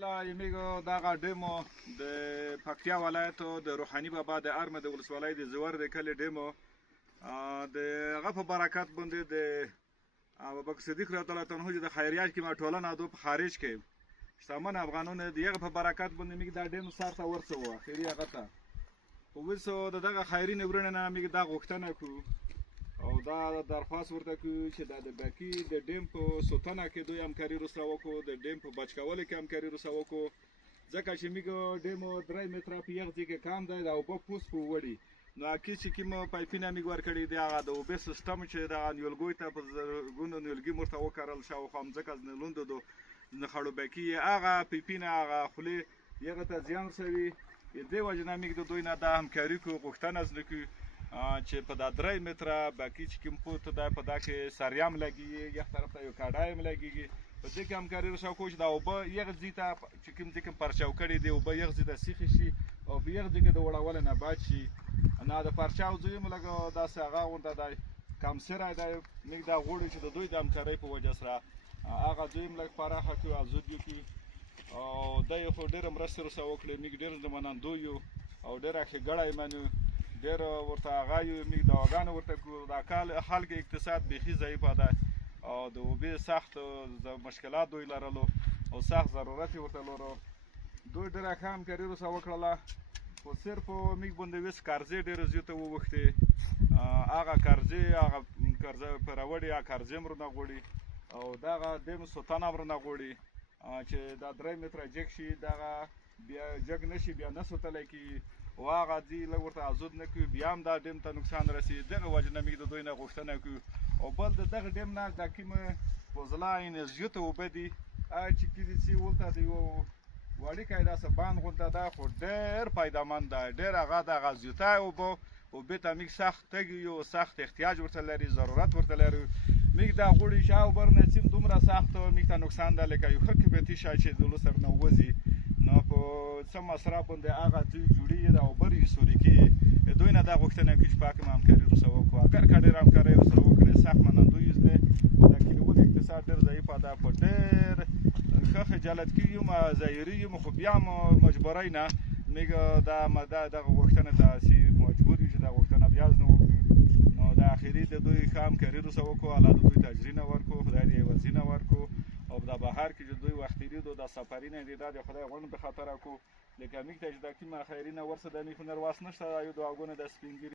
الله میگو دغه ډیمو د پکتیا ولایت د روحاني بابا د ارمه د ولسوالۍ د زور د کلی ډیمو د هغه په برکت باندې د ابوبکر صدیق رضی الله عنه د خیریات کې ما ټولنه د خارج کې شتمن افغانانو د هغه په برکت باندې میګ دا ډیم سره تا ورسوه خیری هغه ته خو وسو دغه خیري نورونه نه میګ دا غوښتنه کو او دا درخواست ورته کوي چې د باقي د ډیم په سوتنه کې دوی همکاري رسوا وکړو د ډیم په بچکولو کې همکاري رسوا وکړو ځکه چې میګ ډیم 3 متره په یغ ځای کې کام دی او په پوس په وړي نو کې چې کوم پایپینه میګ ورکړي دی هغه د اوبه سیستم چې د نیولګوي ته په زرګونو نیولګي مرته وکړل شو خو ځکه نه لوند دو نه خړو باقي هغه پایپینه هغه خولي یغه ته ځان سوي د وجنه میګ د دوی نه د همکاري کو غوښتنه ځکه چې په دا 3 متره باقي چې کوم پوت دا په دا کې سریام لګي یو طرف ته یو کاډایم لګي په دې کې همکاري رسو کوچ دا او به یغ زیته چې کوم ځکه پرچاو کړي دی او به یغ زیته سیخ شي او به یغ ځکه د وړاول نه باد شي نه د پرچاو زوی ملګو دا ساغه ونده دا کم سره دا میګ دا غوړي چې د دوی د همکاري په وجه سره هغه دوی ملګ پراخه کوي ازود یو کی او دا یو ډېر مرسته رسو وکړي میګ ډېر د منندو یو او ډېر ښه ګړای منو ډېر ورته هغه یو میګ د واغانو ورته کو دا کال حال کې اقتصاد بيخي ضعیف ده او د وبې سخت مشکلات دوی لرلو او سخت ضرورت ورته لرو دوی ډېر کم کړي رسو وکړه خو صرف میګ باندې وس قرضې ډېر زیاته ووخته هغه قرضې پر وړي هغه قرضې مرنه غوړي او دغه د سلطان امرنه غوړي چې دا 3 متره جګ شي دغه بیا جګ نشي بیا نه سوتل کی واغه دی لورته ازود نه کوي بیا هم دا ډیم ته نقصان رسي دغه وجنه میګ د دوی نه غوښتنه کوي او بل دغه ډیم نه د کیمه فوزلاین زیته وبدي چې کیږي چې ولته دی وړي کایدا سبان غونته دا خو ډېر پیدامن ده ډېر هغه د غزیته او به ته میګ سخت تګي یو سخت احتیاج ورته لري ضرورت ورته لري میګ دا غوړي شاو بر نسیم دومره سخت میګ ته نقصان ده لکه یو خکې به تي شای چې د لوسر نه وځي نو په سم مسره باندې هغه دوی جوړي دا او بری سوري کې دوی نه دا غوښتنه کوي چې پاک همکاري رسو وکړو اگر کډیر همکاري رسو وکړي سخت منندوی زده دا کلیوال اقتصاد ډېر ضعیف ده په ډېر ښه خجالت کې یو ظاهري یو خو بیا مجبورای نه میګ دا غوښتنه ته چې مجبور یو چې دا غوښتنه بیا نه وکړي نو د اخري د دوی همکاري رسو وکړو الله د دوی تجربه ورکو خدای دې ورزینه ورکو او دا بهر کې چې دوی وختي دي د سفرینه دي د خدای غوڼ به خاطر کو لکه میګ ته چې د کیمه خیرینه ورسره د میخ نر واس نشته یو دواګونه د سپینګری